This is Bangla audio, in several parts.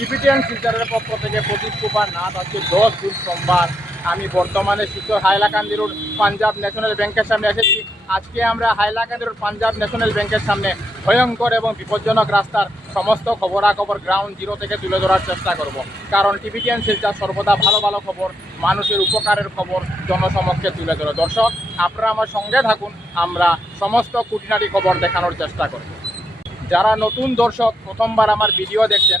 টিপিটিয়ান শিলচরের পক্ষ থেকে প্রদীপ কুমার নাথ আজকে দশ জুন সোমবার। আমি বর্তমানে শিলচর হাইলাকান্দি রোড, পাঞ্জাব ন্যাশনাল ব্যাংকের সামনে এসেছি। আজকে আমরা হাইলাকান্দি রোড, পাঞ্জাব ন্যাশনাল ব্যাংকের সামনে ভয়ঙ্কর এবং বিপজ্জনক রাস্তার সমস্ত খবরাখবর গ্রাউন্ড জিরো থেকে তুলে ধরার চেষ্টা করব। কারণ টিপিটিয়ান শিলচর সর্বদা ভালো ভালো খবর, মানুষের উপকারের খবর জনসমক্ষে তুলে ধরে। দর্শক, আপনারা আমার সঙ্গে থাকুন, আমরা সমস্ত কুটিনারি খবর দেখানোর চেষ্টা করব। যারা নতুন দর্শক, প্রথমবার আমার ভিডিও দেখছেন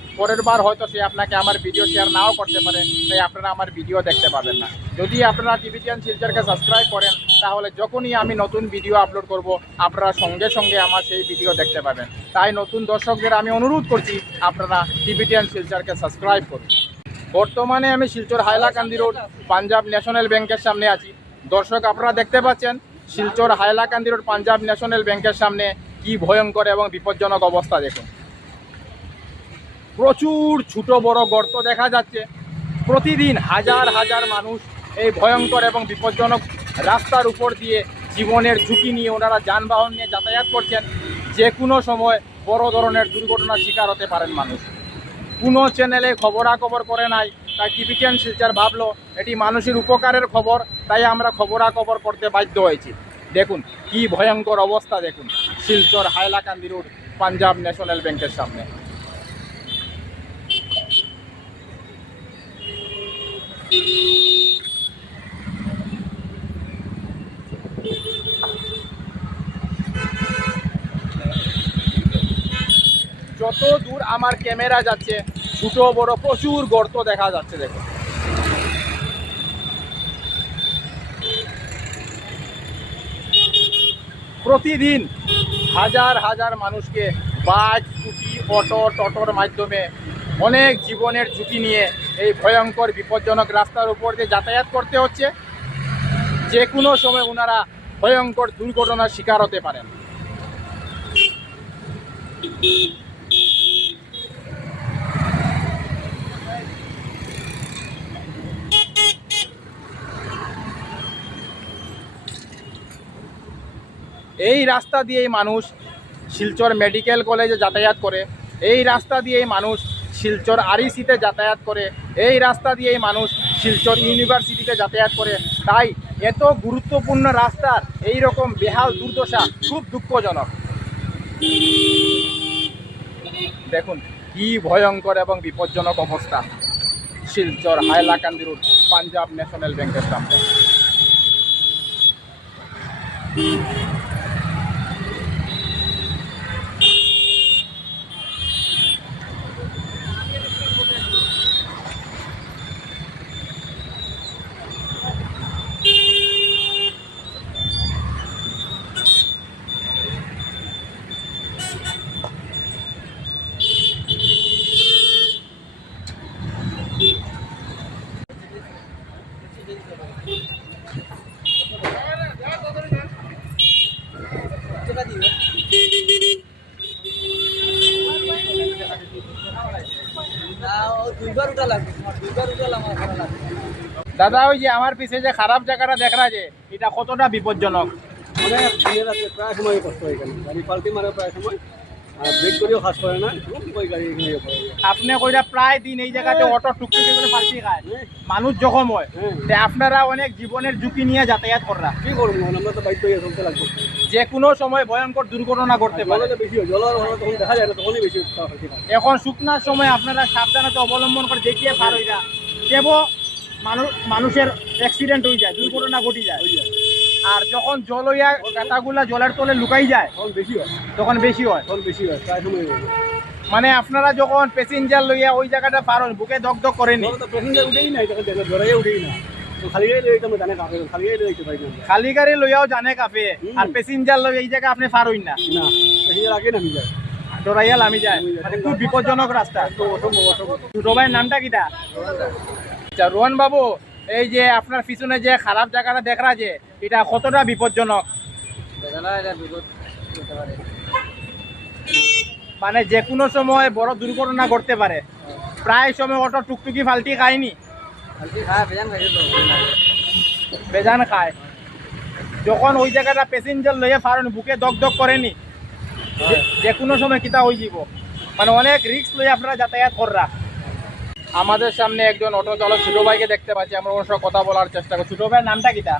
পরের বার হয়তো সে আপনাকে আমার ভিডিও শেয়ার নাও করতে পারে, তাই আপনারা আমার ভিডিও দেখতে পাবেন না। যদি আপনারা টিভিটিয়ান শিলচারকে সাবস্ক্রাইব করেন, তাহলে যখনই আমি নতুন ভিডিও আপলোড করব, আপনারা সঙ্গে সঙ্গে আমার সেই ভিডিও দেখতে পাবেন। তাই নতুন দর্শকদের আমি অনুরোধ করছি, আপনারা টিভিটিয়ান শিলচারকে সাবস্ক্রাইব করুন। বর্তমানে আমি শিলচর হাইলাকান্দি রোড, পাঞ্জাব ন্যাশনাল ব্যাংকের সামনে আছি। দর্শক আপনারা দেখতে পাচ্ছেন, শিলচর হাইলাকান্দি রোড, পাঞ্জাব ন্যাশনাল ব্যাংকের সামনে কি ভয়ঙ্কর এবং বিপজ্জনক অবস্থা দেখুন। প্রচুর ছোট বড় গর্ত দেখা যাচ্ছে। প্রতিদিন হাজার হাজার মানুষ এই ভয়ঙ্কর এবং বিপজ্জনক রাস্তার উপর দিয়ে জীবনের ঝুঁকি নিয়ে ওনারা যানবাহন নিয়ে যাতায়াত করছেন। যে কোনো সময় বড় ধরনের দুর্ঘটনার শিকার হতে পারেন মানুষ। কোনো চ্যানেলে খবরাখবর করে নাই, তাই টিভিটিয়ান শিলচার ভাবলো, এটি মানুষের উপকারের খবর, তাই আমরা খবরাখবর করতে বাধ্য হয়েছি। দেখুন, কি ভয়ঙ্কর অবস্থা দেখুন। শিলচর হাইলাকান্দি রোড, পাঞ্জাব ন্যাশনাল ব্যাংকের সামনে। যত দূর আমার ক্যামেরা যাচ্ছে, ছোট বড় প্রচুর গর্ত দেখা যাচ্ছে দেখুন প্রতিদিন হাজার হাজার মানুষকে বাইক স্কুটি, অটো, টোটোর মাধ্যমে অনেক জীবনের ঝুঁকি নিয়ে এই ভয়ঙ্কর, বিপজ্জনক রাস্তার উপর দিয়ে যাতায়াত করতে হচ্ছে। যে কোনো সময় ওনারা ভয়ঙ্কর দুর্ঘটনার শিকার হতে পারেন। এই রাস্তা দিয়েই মানুষ শিলচর মেডিকেল কলেজে যাতায়াত করে। এই রাস্তা দিয়েই মানুষ শিলচর আরইসিতে যাতায়াত করে। এই রাস্তা দিয়েই মানুষ শিলচর ইউনিভার্সিটিতে যাতায়াত করে। তাই এত গুরুত্বপূর্ণ রাস্তার এই রকম বেহাল দুর্দশা খুব দুঃখজনক। দেখুন, কি ভয়ঙ্কর এবং বিপজ্জনক অবস্থা। শিলচর হাইলাকান্দি রোড, পাঞ্জাব ন্যাশনাল ব্যাংকের সামনে দুইবার উঠা লাগবে তোমার দুইবার উঠাল আমার ভালো লাগবে দাদা ওই যে আমার পিছে যে খারাপ জায়গাটা দেখা যে এটা কতটা বিপজ্জনক? অনেক প্রায় সময় কষ্ট হয় গাড়ি পাল্টি মারে প্রায় সময় যায়। আপনি কইরা প্রায় দিন এই জায়গাতে অটো টুকটুকি করে পাল্টি খায়। হ্যাঁ, মানুষ জখম হয়। হ্যাঁ। তে আপনারা অনেক জীবনের ঝুঁকি নিয়ে যাতায়াত করা কি করব আমরা তো বাইক করে চলতে লাগবো। যে কোনো সময় ভয়ঙ্কর দুর্ঘটনা ঘটতে পারে। বেশি হয় ভালো তখন দেখা যায় না তখনই বেশি হয়। এখন শুকনার সময় আপনারা সাবধানতা অবলম্বন করে দেখিয়ে পার হইরা। মানুষ মানুষের অ্যাক্সিডেন্ট হয়ে যায় দুর্ঘটনা ঘটি যায়। আর যখন জল হইয়া গাতাগুলা জলের তলে লুকাই যায় তখন বেশি হয়। তখন বেশি হয়। তখন বেশি হয় প্রায় সময় মানে আপনারা যখন প্যাসেঞ্জার লইয়া ওই জায়গাটা পার হন বুকে দগ দগ করেনি প্যাসেঞ্জার উঠেই নাই তখন দেখে উঠেই না। খালি গাড়ি লইয়াও জানে কাপে আর প্যাসেঞ্জার লই এই জায়গা আপনি পার হইন না। আগে নামি যায়। ডরাইয়া লামি যায়। মানে খুব বিপজ্জনক রাস্তা। ছোট ভাইয়ের নামটা কিটা? আচ্ছা রোহন বাবু এই যে আপনার পিছনে যে খারাপ জায়গাটা দেখা যে এটা কতটা বিপজ্জনক? মানে যে কোনো সময় বড় দুর্ঘটনা ঘটতে পারে। প্রায় সময় অটো টুকটুকি খায়নি? ফালতি খায় বেজান খায়। যখন ওই জায়গাটা প্যাসেঞ্জার লইয়ে ফারেন বুকে দগ দগ করেনি যে- কোনো সময় কিতা হয়ে যাব। মানে অনেক রিস্ক লইয়ে আপনারা যাতায়াত কররা। আমাদের সামনে একজন অটো চালক ছোট ভাইকে দেখতে পাচ্ছি। আমরা ওর সঙ্গে কথা বলার চেষ্টা করছি। ছোট ভাইয়ের নামটা কিটা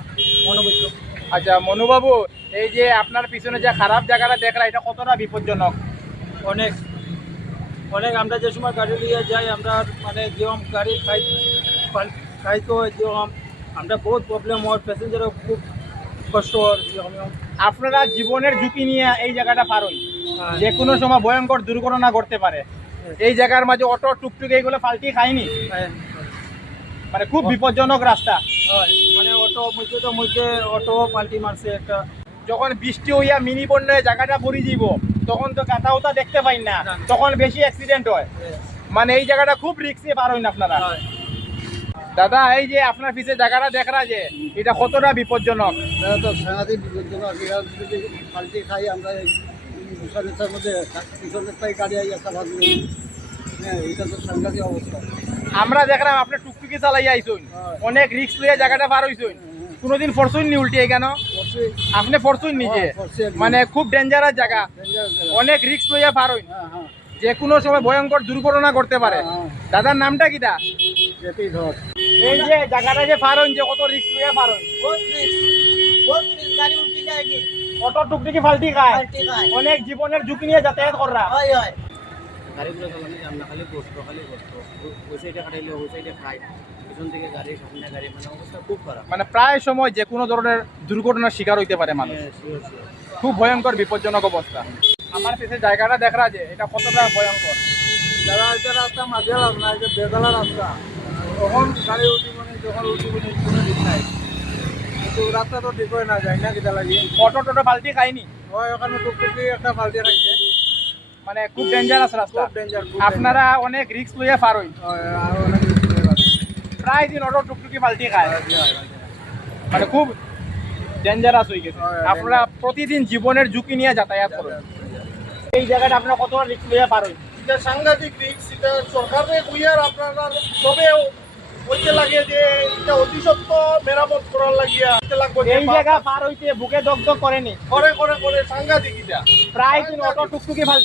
আচ্ছা মনুবাবু এই যে আপনার পিছনে যে খারাপ জায়গাটা দেখলা এটা কতটা বিপজ্জনক? অনেক। অনেক আমরা যে সময় গাড়ি নিয়ে যাই আমরা মানে যেরকম গাড়ি খাই খাইতে হয় যেরকম আমরা বহুত প্রবলেম হয় প্যাসেঞ্জারও খুব কষ্ট হয় আপনারা জীবনের ঝুঁকি নিয়ে এই জায়গাটা পার হই হ্যাঁ। যে কোনো সময় ভয়ঙ্কর দুর্ঘটনা ঘটতে পারে। এই জায়গার মাঝে অটো টুকটুক এইগুলো ফাল্টি খায়নি হ্যাঁ, মানে খুব বিপজ্জনক রাস্তা। হয়। মানে অটো মধ্যে তো মধ্যে অটো পাল্টি মারছে একটা। যখন বৃষ্টি হইয়া মিনি বন্যায় জায়গাটা ভরি যাব তখন তো কাটা উতা দেখতে পাই না। তখন বেশি অ্যাক্সিডেন্ট হয়। মানে এই জায়গাটা খুব রিক্সে পার হইন আপনারা। হয়। দাদা এই যে আপনার পিছে জায়গাটা দেখরা যে এটা কতটা বিপজ্জনক? তো সাংঘাতিক বিপজ্জনক। পাল্টি খাই আমরা মধ্যে পিছনের তাই গাড়ি আই একটা হ্যাঁ এটা তো সাংঘাতিক অবস্থা। আমরা দেখলাম আপনি টুকটুকি চালাই আইসুন। অনেক রিক্স লইয়া জায়গাটা পার হইছুন কোনোদিন ফরচুন নি উল্টিয়ে কেন? আপনি ফরচুন নিজে। হ্যাঁ, মানে খুব ডেঞ্জারাস জায়গা। অনেক রিক্স লইয়া পার হইন। হ্যাঁ হ্যাঁ। যে কোনো সময় ভয়ঙ্কর দুর্ঘটনা করতে পারে। হ্যাঁ, দাদার নামটা কি দা? এই যে জায়গাটা যে পার হইন যে কত রিক্স লইয়া পার হইন। গাড়ি উল্টি যায়নি অটো টুকটুকি ফাল্টি খায়। অনেক জীবনের ঝুঁকি নিয়ে যাতায়াত হয় হয়। গাড়িগুলো চালানি যাম না খালি কষ্ট খালি কষ্ট ওই সাইডে খাটাইলে ওই সাইডে খাই পিছন থেকে গাড়ি সামনে গাড়ি মানে অবস্থা খুব খারাপ। মানে প্রায় সময় যে কোনো ধরনের দুর্ঘটনার শিকার হইতে পারে মানুষ. খুব ভয়ঙ্কর বিপজ্জনক অবস্থা। আমার পিছে জায়গাটা দেখা যে এটা কতটা ভয়ঙ্কর। এটা রাস্তা মাঝে না এটা রাস্তা তখন গাড়ি উঠি মানে যখন উঠি মানে কোনো নাই। কিন্তু রাস্তা তো ঠিক হয় না যায় না কিটা লাগে? অটো টোটো ফাল্টি খায়নি? হয় ওখানে টুকটুকি একটা পাল্টি খাইছে মানে খুব ডেঞ্জারাস রাস্তা খুব ডেঞ্জার আপনারা অনেক রিস্ক লইয়া পার হয়ে গেছে। প্রায় দিন অটো টুকটুকি ফাল্টি খায়। মানে খুব ডেঞ্জারাস হয়ে গেছে। আপনারা প্রতিদিন জীবনের ঝুঁকি নিয়ে যাতায়াত করেন। এই জায়গাটা আপনারা কতটা রিস্ক লইয়া পার এটা সাংঘাতিক রিক্স এটা সরকারে কুইয়ার আপনারা তবে যে এটা মেরামত করার লাগিয়া লাগবে এই জায়গা পার হইতে বুকে দগদগ করেনি। করে করে করে সাংঘাতিক এটা প্রায় দিন অটো টুকটুকি প্রায়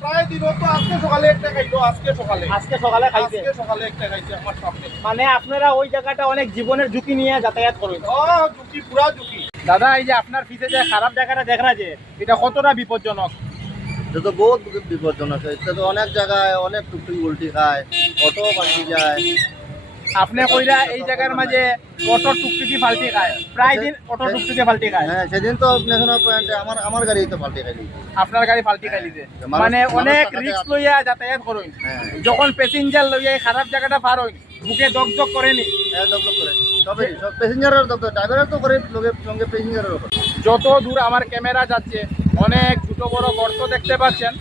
প্রায় দিন তো আজকে সকালে একটা খাইলো আজকে সকালে। আজকে সকালে খাইছে। আজকে সকালে একটা খাইছে আমার সামনে। মানে আপনারা ওই জায়গাটা অনেক জীবনের ঝুঁকি নিয়ে যাতায়াত করেন। ও ঝুঁকি পুরা ঝুঁকি। দাদা এই যে আপনার পিছে যে খারাপ জায়গাটা দেখা যে এটা কতটা বিপজ্জনক? এটা তো বহুত বিপজ্জনক। এটা তো অনেক জায়গায় অনেক টুকটুকি উল্টি খায় অটো পাল্টি যায়। আপনি কইরা এই জায়গার মাঝে অটো টুকটুকি ফাল্টি খায়। প্রায় দিন অটো টুকটুকি ফাল্টি খায়। হ্যাঁ সেদিন তো ন্যাশনাল পয়েন্টে আমার আমার গাড়ি তো পাল্টি খাইলি। আপনার গাড়ি ফাল্টি খাই দিতে মানে অনেক রিস্ক লইয়া যাতায়াত করুন। হ্যাঁ যখন প্যাসেঞ্জার লইয়া এই খারাপ জায়গাটা পার হইন বুকে দগ দগ করেনি। হ্যাঁ দগদগ করে। তবে সব প্যাসেঞ্জারের দগদগ ড্রাইভারের তো করে লোকে সঙ্গে প্যাসেঞ্জারের ওপর যত দূর আমার ক্যামেরা যাচ্ছে অনেক ছোট বড় গর্ত দেখতে পাচ্ছেন।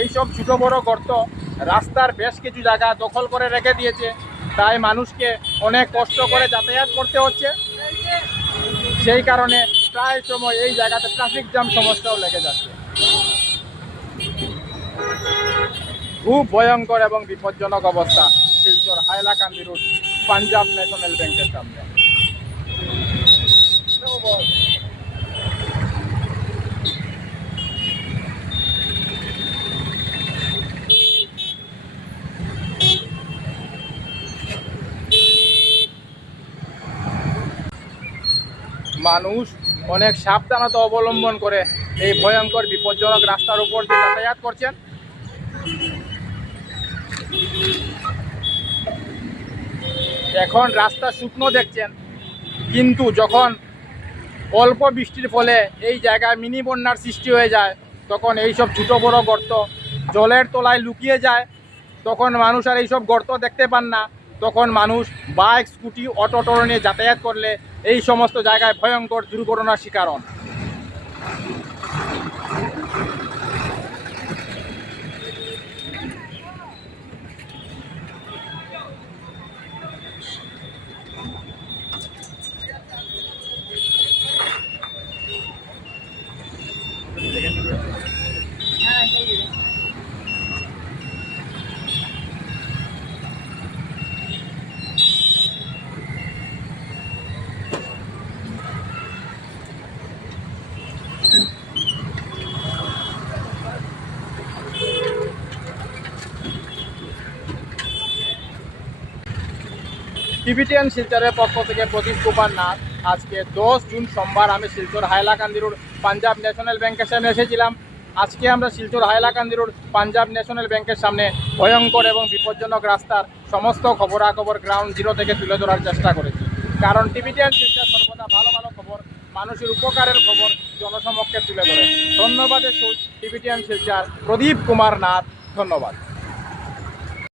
এইসব ছোট বড় গর্ত রাস্তার বেশ কিছু জায়গা দখল করে রেখে দিয়েছে। তাই মানুষকে অনেক কষ্ট করে যাতায়াত করতে হচ্ছে। সেই কারণে প্রায় সময় এই জায়গাতে ট্রাফিক জ্যাম সমস্যাও লেগে যাচ্ছে। খুব ভয়ঙ্কর এবং বিপজ্জনক অবস্থা শিলচর হাইলাকান্দি রোড, পাঞ্জাব ন্যাশনাল ব্যাংকের সামনে। মানুষ অনেক সাবধানতা অবলম্বন করে এই ভয়ঙ্কর, বিপজ্জনক রাস্তার উপর দিয়ে যাতায়াত করছেন। এখন রাস্তা শুকনো দেখছেন, কিন্তু যখন অল্প বৃষ্টির ফলে এই জায়গায় মিনি বন্যার সৃষ্টি হয়ে যায়, তখন এই সব ছোটো বড় গর্ত জলের তলায় লুকিয়ে যায়, তখন মানুষ আর এইসব গর্ত দেখতে পান না। তখন মানুষ বাইক, স্কুটি, অটো টোটো নিয়ে যাতায়াত করলে এই সমস্ত জায়গায় ভয়ঙ্কর দুর্ঘটনার শিকার হন। টিবিটিয়ান শিলচরের পক্ষ থেকে প্রদীপ কুমার নাথ। আজকে দশ জুন সোমবার আমি শিলচর হাইলাকান্দি রোড পাঞ্জাব ন্যাশনাল ব্যাংকের সামনে এসেছিলাম। আজকে আমরা শিলচর হাইলাকান্দি রোড পাঞ্জাব ন্যাশনাল ব্যাংকের সামনে ভয়ঙ্কর এবং বিপজ্জনক রাস্তার সমস্ত খবরাখবর গ্রাউন্ড জিরো থেকে তুলে ধরার চেষ্টা করেছি। কারণ টিবিটিয়ান শিলচর সর্বদা ভালো ভালো খবর, মানুষের উপকারের খবর জনসমক্ষে তুলে ধরে। ধন্যবাদের সহিত টিবিটিয়ান শিলচর প্রদীপ কুমার নাথ, ধন্যবাদ।